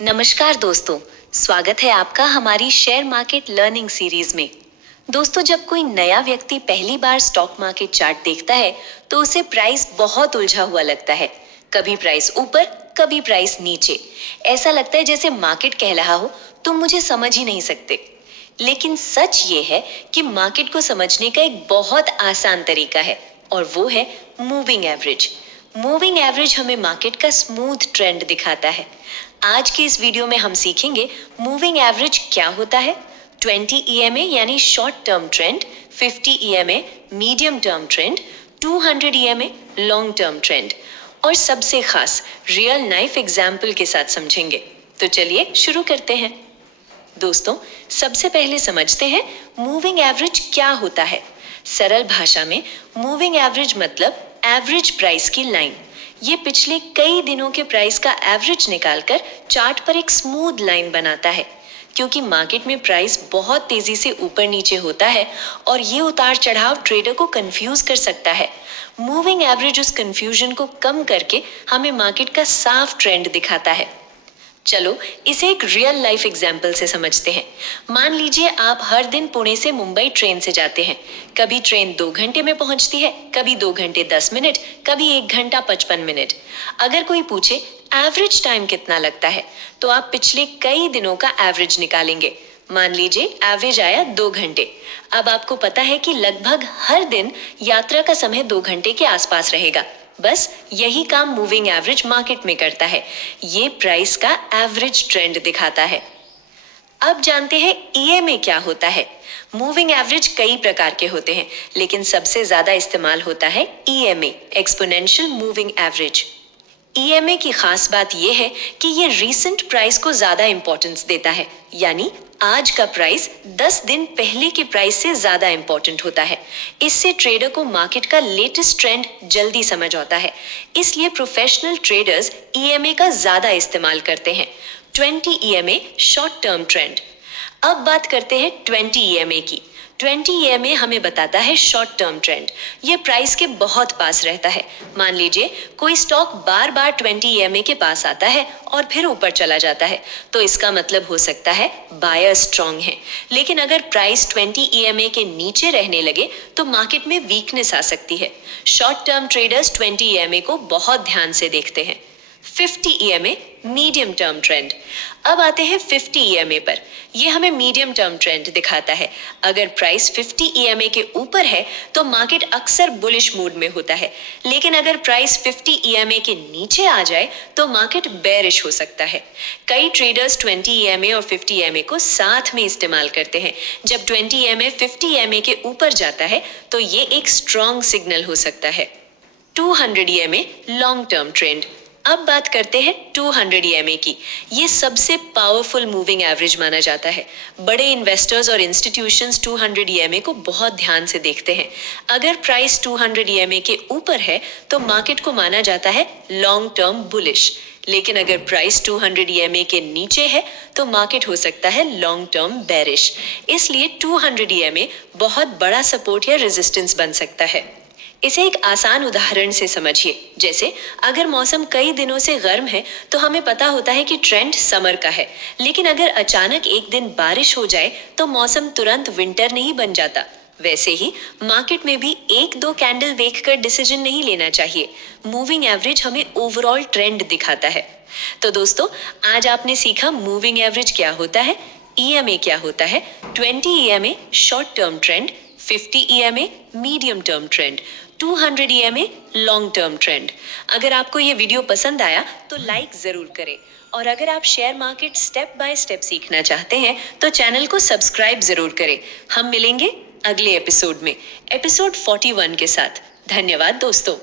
नमस्कार दोस्तों, स्वागत है आपका हमारी शेयर मार्केट लर्निंग सीरीज में। दोस्तों, जब कोई नया व्यक्ति पहली बार स्टॉक मार्केट चार्ट देखता है तो उसे प्राइस बहुत उलझा हुआ लगता है। कभी प्राइस ऊपर, कभी प्राइस नीचे। ऐसा लगता है जैसे मार्केट कह रहा हो तुम मुझे समझ ही नहीं सकते। लेकिन सच ये है कि मार्केट को समझने का एक बहुत आसान तरीका है और वो है मूविंग एवरेज। मूविंग एवरेज हमें मार्केट का स्मूथ ट्रेंड दिखाता है। आज की इस वीडियो में हम सीखेंगे मूविंग एवरेज क्या होता है, 20 EMA यानी short term trend, 50 EMA medium term trend, 200 EMA long term trend और सबसे खास रियल लाइफ एग्जाम्पल के साथ समझेंगे। तो चलिए शुरू करते हैं। दोस्तों, सबसे पहले समझते हैं मूविंग एवरेज क्या होता है। सरल भाषा में मूविंग एवरेज मतलब एवरेज प्राइस की लाइन। ये पिछले कई दिनों के प्राइस का एवरेज निकालकर चार्ट पर एक स्मूथ लाइन बनाता है। क्योंकि मार्केट में प्राइस बहुत तेजी से ऊपर नीचे होता है और ये उतार चढ़ाव ट्रेडर को कंफ्यूज कर सकता है। मूविंग एवरेज उस कंफ्यूजन को कम करके हमें मार्केट का साफ ट्रेंड दिखाता है। चलो इसे एक रियल लाइफ एग्जाम्पल से समझते हैं। मान लीजिए आप हर दिन पुणे से मुंबई ट्रेन से जाते हैं। कभी ट्रेन 2 घंटे में पहुंचती है, कभी 2 घंटे 10 मिनट, कभी 1 घंटा 55 मिनट। अगर कोई पूछे एवरेज टाइम कितना लगता है तो आप पिछले कई दिनों का एवरेज निकालेंगे। मान लीजिए एवरेज आया 2 घंटे। अब आपको पता है कि लगभग हर दिन यात्रा का समय 2 घंटे के आसपास रहेगा। बस यही काम मूविंग एवरेज मार्केट में करता है। ये प्राइस का एवरेज ट्रेंड दिखाता है। अब जानते हैं EMA क्या होता है। मूविंग एवरेज कई प्रकार के होते हैं, लेकिन सबसे ज्यादा इस्तेमाल होता है EMA, exponential moving average. EMA की खास बात यह है कि ये रीसेंट प्राइस को ज्यादा इंपॉर्टेंस देता है, यानी आज का प्राइस 10 दिन पहले के प्राइस से ज्यादा इंपॉर्टेंट होता है। इससे ट्रेडर को मार्केट का लेटेस्ट ट्रेंड जल्दी समझ आता है। इसलिए प्रोफेशनल ट्रेडर्स EMA का ज्यादा इस्तेमाल करते हैं। 20 EMA शॉर्ट टर्म ट्रेंड। अब बात करते हैं 20 EMA की। 20 EMA हमें बताता है शॉर्ट टर्म ट्रेंड। ये प्राइस के बहुत पास रहता है। मान लीजिए कोई स्टॉक बार बार 20 EMA के पास आता है और फिर ऊपर चला जाता है, तो इसका मतलब हो सकता है बायर स्ट्रांग है। लेकिन अगर प्राइस 20 EMA के नीचे रहने लगे तो मार्केट में वीकनेस आ सकती है। शॉर्ट टर्म ट्रेडर्स 20 EMA को बहुत ध्यान से देखते हैं। 50 EMA मीडियम टर्म ट्रेंड। अब आते हैं 50 EMA पर। यह हमें मीडियम टर्म ट्रेंड दिखाता है। अगर प्राइस 50 EMA के ऊपर है तो मार्केट अक्सर बुलिश मूड में होता है, लेकिन अगर प्राइस 50 EMA के नीचे आ जाए तो मार्केट बेरिश हो सकता है। कई ट्रेडर्स 20 EMA और 50 EMA को साथ में इस्तेमाल करते हैं। जब 20 EMA 50 EMA के ऊपर जाता है तो ये एक स्ट्रॉन्ग सिग्नल हो सकता है। 200 EMA लॉन्ग टर्म ट्रेंड। अब बात करते हैं 200 EMA की। ये सबसे पावरफुल मूविंग एवरेज माना जाता है। बड़े इन्वेस्टर्स और इंस्टीट्यूशंस 200 EMA को बहुत ध्यान से देखते हैं। अगर प्राइस 200 EMA के ऊपर है तो मार्केट को माना जाता है लॉन्ग टर्म बुलिश, लेकिन अगर प्राइस 200 EMA के नीचे है तो मार्केट हो सकता है लॉन्ग टर्म बेरिश। इसलिए 200 EMA बहुत बड़ा सपोर्ट या रेजिस्टेंस बन सकता है। इसे एक आसान उदाहरण से समझिए। जैसे अगर मौसम कई दिनों से गर्म है तो हमें पता होता है कि ट्रेंड समर का है, लेकिन अगर अचानक एक दिन बारिश हो जाए तो मौसम तुरंत विंटर नहीं बन जाता। वैसे ही मार्केट में भी एक दो कैंडल देखकर डिसीजन नहीं लेना चाहिए। मूविंग एवरेज हमें ओवरऑल ट्रेंड दिखाता है। तो दोस्तों, आज आपने सीखा मूविंग एवरेज क्या होता है, EMA क्या होता है, 20 EMA short term trend, 50 EMA medium term trend, 200 EMA long term trend. अगर आपको ये वीडियो पसंद आया तो लाइक जरूर करें, और अगर आप share market step by step सीखना चाहते हैं तो चैनल को सब्सक्राइब जरूर करें। हम मिलेंगे अगले एपिसोड में, एपिसोड 41 के साथ। धन्यवाद दोस्तों।